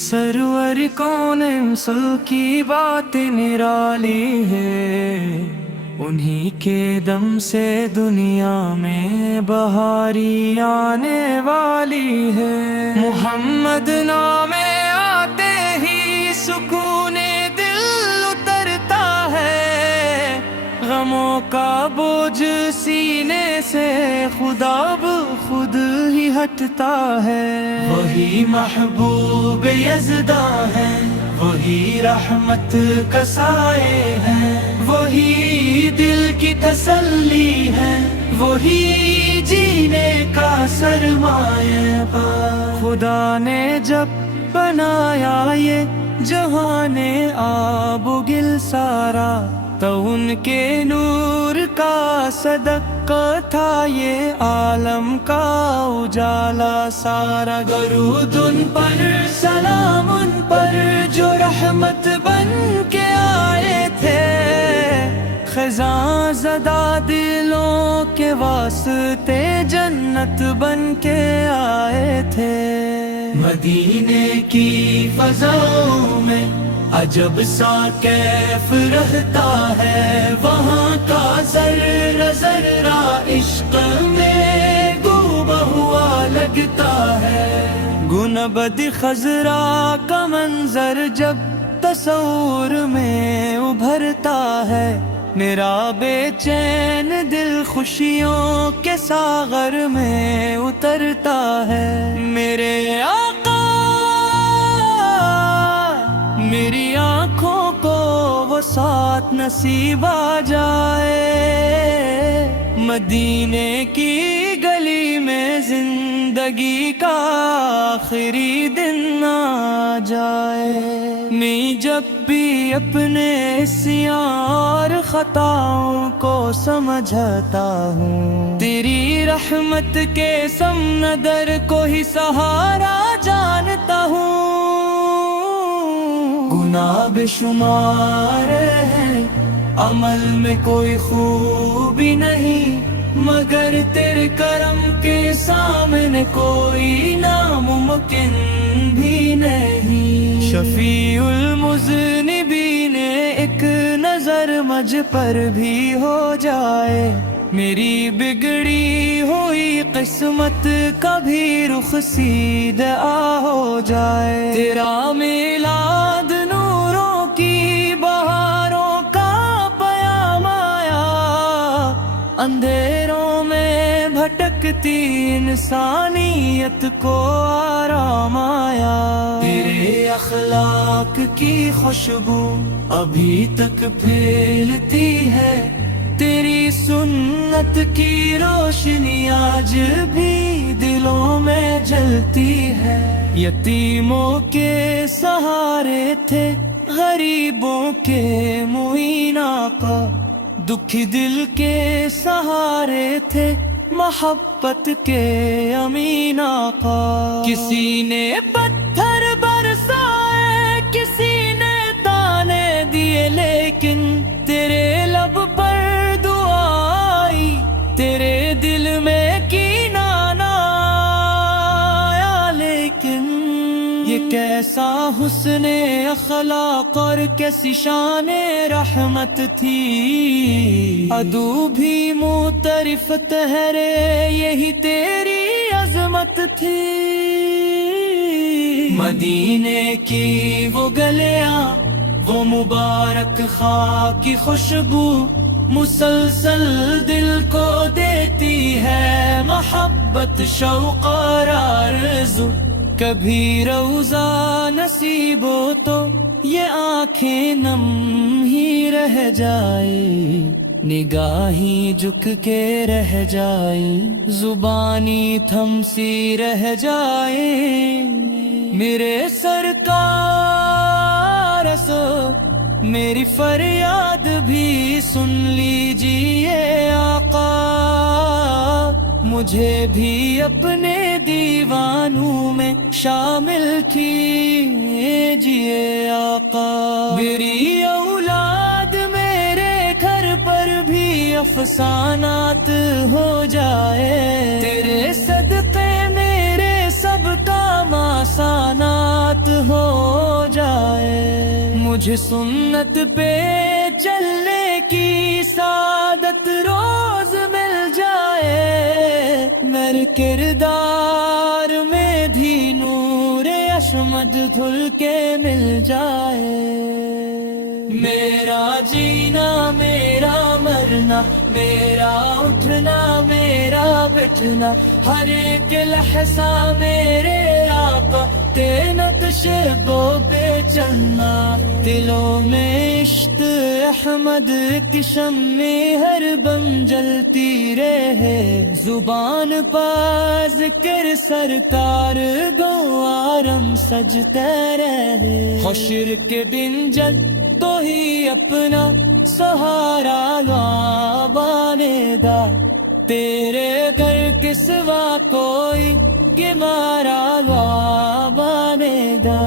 سرور کون سل کی بات نرالی ہے، انہی کے دم سے دنیا میں بہاری آنے والی ہے۔ محمد نام آتے ہی سکون دل اترتا ہے، غموں کا بوجھ سینے سے خدا خود ہی ہٹتا ہے۔ وہی محبوب یزداں ہے، وہی رحمت کا سائے ہے، وہی دل کی تسلی ہے، وہی جینے کا سرمایہ ہے۔ خدا نے جب بنایا یہ جہان آب و گل سارا، تو ان کے نور کا صدقہ تھا یہ عالم کا اجالا سارا۔ درود ان پر، سلام ان پر، جو رحمت بن کے آئے تھے، خزاں زدہ دلوں کے واسطے جنت بن کے آئے تھے۔ مدینے کی فضاؤں میں عجب سا کیف رہتا ہے، وہاں کا ذرہ ذرہ عشق میں ڈوبا ہوا لگتا ہے۔ گنبد خضرا کا منظر جب تصور میں ابھرتا ہے، میرا بے چین دل خوشیوں کے ساغر میں اترتا ہے۔ میرے آقا میری آنکھوں کو وہ ساتھ نصیب آ جائے، مدینے کی گلی میں زندگی کا آخری دن آ جائے۔ میں جب بھی اپنے عصیاں اور خطاؤں کو سمجھتا ہوں، تیری رحمت کے سمندر کو ہی سہارا جانتا ہوں۔ گناہ بے شمار ہے، عمل میں کوئی خوبی نہیں، مگر تیرے کرم کے سامنے کوئی ناممکن بھی نہیں۔ شفیع المذنبین ایک نظر مجھ پر بھی ہو جائے، میری بگڑی ہوئی قسمت کبھی رخ سیدھا ہو جائے۔ تیرا میلاد نوروں کی بہاروں کا پیام آیا، اندھیروں میں بھٹکتی انسانیت کو آرام آیا۔ تیرے اخلاق کی خوشبو ابھی تک پھیلتی ہے، تیری سنت کی روشنی آج بھی دلوں میں جلتی ہے۔ یتیموں کے سہارے تھے، غریبوں کے معین آقا، دکھی دل کے سہارے تھے، محبت کے امین آقا۔ کسی نے پتھر برسائے، کسی نے تانے دیے، لیکن تیرے لب پر دعائی، تیرے دل میں کینہ نہ آیا۔ لیکن یہ کیسا حسن اخلاق اور کیسی شان رحمت تھی، عدو بھی معترف ٹھہرے یہی تیری عظمت تھی۔ مدینے کی وہ گلیاں، وہ مبارک خاک کی خوشبو، مسلسل دل کو دیتی ہے محبت، شوق اور آرزو۔ کبھی روزہ نصیب ہو تو یہ آنکھیں نم ہی رہ جائے، نگاہیں جھک کے رہ جائے، زبانی تھم سی رہ جائے۔ میرے سرکار سو میری فریاد بھی سن لیجیے آقا، مجھے بھی اپنے دیوانوں میں شامل کیجیے آقا۔ میری اولاد میرے گھر پر بھی افسانات ہو جائے، تیرے صدقے میرے سب کا کام آسانات ہو جائے، مجھے سنت پہ چلنے کی سعادت روز مل جائے، میرے کردار میں بھی نور عصمت دھل کے مل جائے، میرا جینا میرا مرنا، میرا اٹھنا میرا بیٹھنا، ہر ایک لحظہ میرے آقا کے نقش کو پہ چلنا، دلوں میں عشق احمد کی شمع ہر دم جلتی رہے، زبان پا ذکر سرکار گوارم سجتے رہے، حشر کے دن جب تو ہی اپنا سہارا بانے دا، تیرے گھر کے سوا کوئی گمارا بانے دا،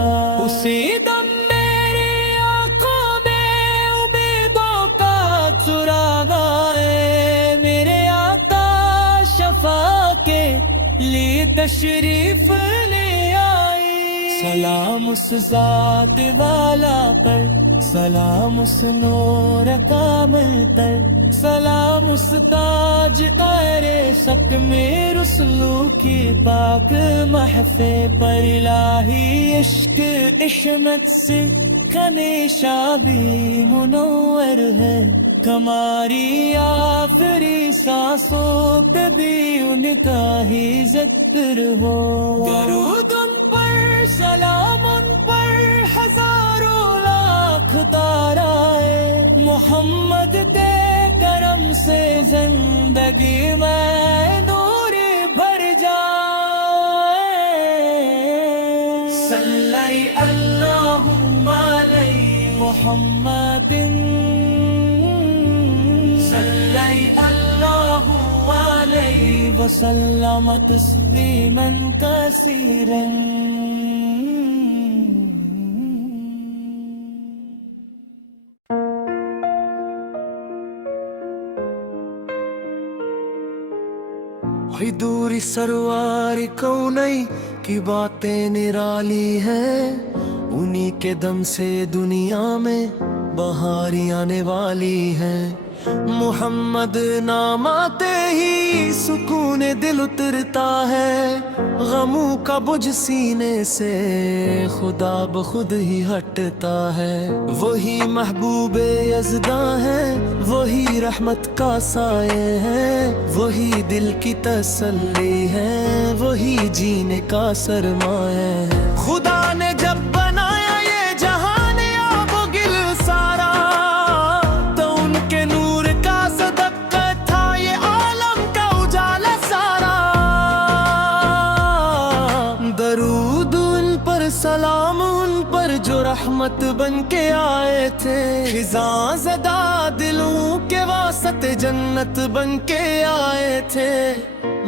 اسی دم میری آنکھوں میں امیدوں کا چراغ ہے، میرے آقا شفا کے لیے تشریف لے آئی، سلام اس ذات والا پر، سلام اس نور کامل تر، سلام اس تاج قہر شک میں رسلو کی پاک محفے پر، الہی عشق عصمت سے ہمیشہ بھی منور ہے، ہماری آخری سانسوں پہ بھی ان کا ہی ذکر ہو، درود ان پر سلام ان پر ہزاروں لاکھ تارائے، محمد کے کرم سے زندگی میں نور بھر جائے، صلی اللہم علی محمد، صلی اللہ علیہ وسلم تسلیما کثیرا۔ حضور سرور کونین کی باتیں نرالی ہیں، انہی کے دم سے دنیا میں بہاری آنے والی ہے، محمد نام آتے ہی سکون دل اترتا ہے، غموں کا بوجھ سینے سے خدا بخود ہی ہٹتا ہے، وہی محبوب یزداں ہے، وہی رحمت کا سائے ہے، وہی دل کی تسلی ہے، وہی جینے کا سرمایہ ہے، خدا نے جب بنایا یہ جہان آب و گل سارا، تو ان کے نور کا صدقہ تھا یہ عالم کا اجالا سارا، درود ان پر سلام ان پر جو رحمت بن کے آئے تھے، خزاں زدہ دلوں کے واسطے جنت بن کے آئے تھے،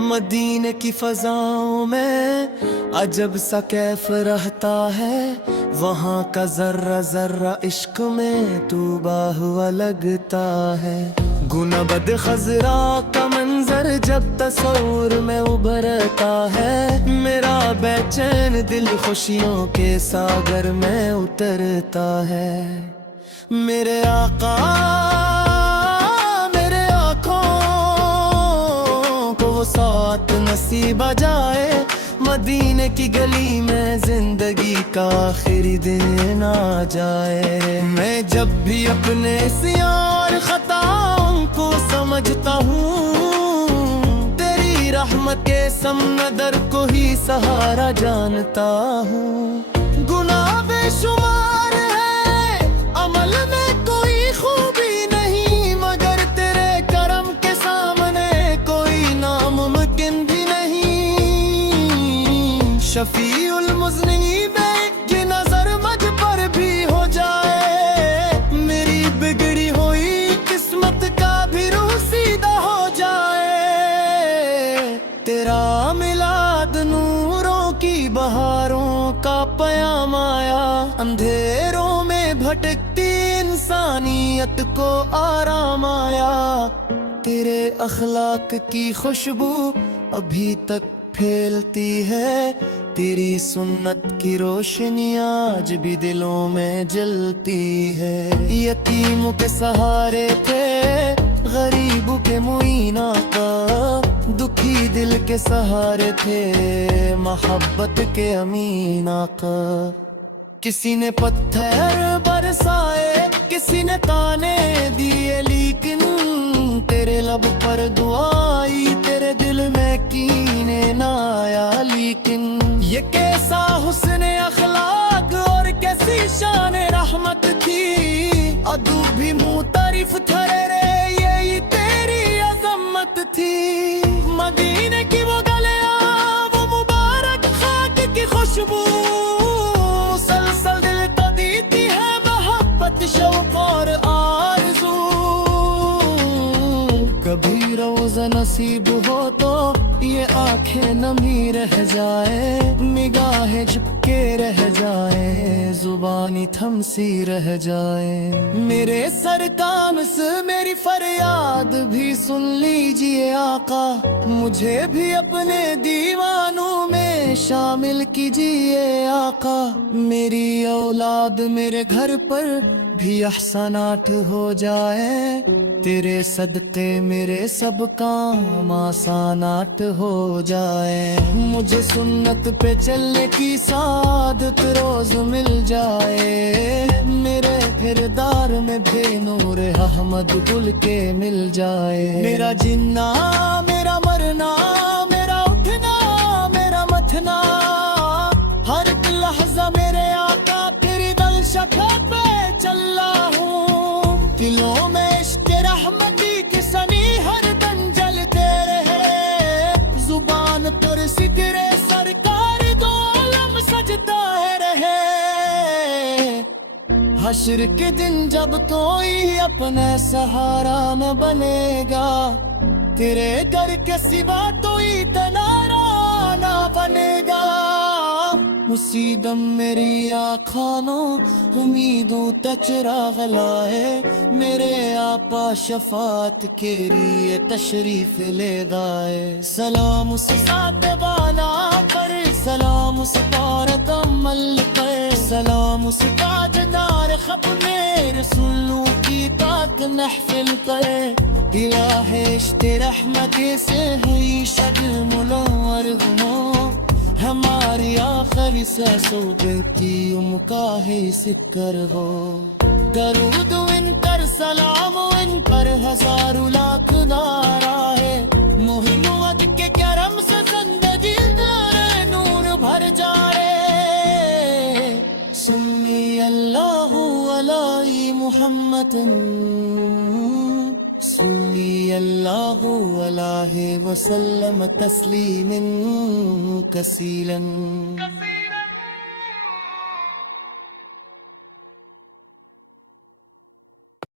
مدینے کی فضاؤں میں عجب سا کیف رہتا ہے، وہاں کا ذرہ ذرہ عشق میں طوبہ ہوا لگتا ہے، گنبد خضرا کا منظر جب تصور میں ابھرتا ہے، میرا بے چین دل خوشیوں کے ساگر میں اترتا ہے، میرے آقا میرے آنکھوں کو ساتھ نصیب آ جائے، مدینے کی گلی میں زندگی کا آخری دن آ جائے، میں جب بھی اپنے سیاہ اور خطاؤں کو سمجھتا ہوں، تیری رحمت کے سمندر کو ہی سہارا جانتا ہوں، گناہ بے شمار ہے عمل میں کوئی خوبی نہیں، مگر تیرے کرم کے سامنے کوئی ناممکن بھی نہیں، شفیع المذنبین کی نظر مجھ پر بھی ہو جائے، میری بگڑی ہوئی قسمت کا بھی روح سیدھا ہو جائے، تیرا میلاد نوروں کی بہاروں کا پیام آیا، اندھیروں میں بھٹکتی انسانیت کو آرام آیا، تیرے اخلاق کی خوشبو ابھی تک پھیلتی ہے تیری سنت کی روشنی آج بھی دلوں میں جلتی ہے. یتیموں کے سہارے تھے غریبوں کے معین آقا, دکھی دل کے سہارے تھے محبت کے امین آقا. کسی نے پتھر برسائے کسی نے تانے دیے, لیکن تیرے لب پر دعائی تیرے دل میں کینے نہ آیا. لیکن یہ کیسا حسن اخلاق اور کیسی شان رحمت تھی, عدو بھی معترف تھے یہی تیری عظمت تھی. مدینے کی وہ گلیاں وہ مبارک خاک کی خوشبو مسلسل دل کو دیتی ہے محبت شوق اور آرزو. کبھی روزہ نصیب ہو تو یہ آنکھیں نمی رہ جائے, نگاہیں جھپکے رہ جائے, زبانی تھم سی رہ جائے. میرے سرکار سے میری فریاد بھی سن لیجئے آقا, مجھے بھی اپنے دیوانوں میں شامل کیجئے آقا. میری اولاد میرے گھر پر بھی احسانات ہو جائے, تیرے صدقے میرے سب کام آسانات ہو جائے. مجھے سنت پہ چلنے کی سعادت روز مل جائے, میرے کردار میں بے نور احمد گل کے مل جائے. میرا جینا میرا مرنا میرا اٹھنا میرا متھنا, ہر ایک لحظہ میرے آقا تیری دل شکا پہ چلا ہوں. دلوں میں عشق رحمتی کی سنی ہر دن جلتے رہے, زبان پر ذکر سرکار دو عالم سجتا ہے رہے. حشر کے دن جب کوئی اپنا سہارا نہ بنے گا, تیرے در کے سوا کوئی تنارا نہ بنے گا. اسی دم میری آنکھوں امیدوں تچراغ لائے, میرے آپا شفاعت کے لیے تشریف لے گائے. سلام اس ساتھ بالا پر, سلام اس پارت عمل پر, سلام اس تاجدار خط میں رسولوں کی طاق محفل پر. الہ عشق رحمت سے ہوئی شد منور ہو, ہماری آخری سانسوں کی کا ہے ذکر ہو. درود ان پر سلام ان پر ہزاروں لاکھ نعرہ ہے, محمد کے کرم سے زندگی نور نور بھر جائے. سمی اللہ علی محمد, صلی اللہ علیہ وسلم تسلیما کثیرا.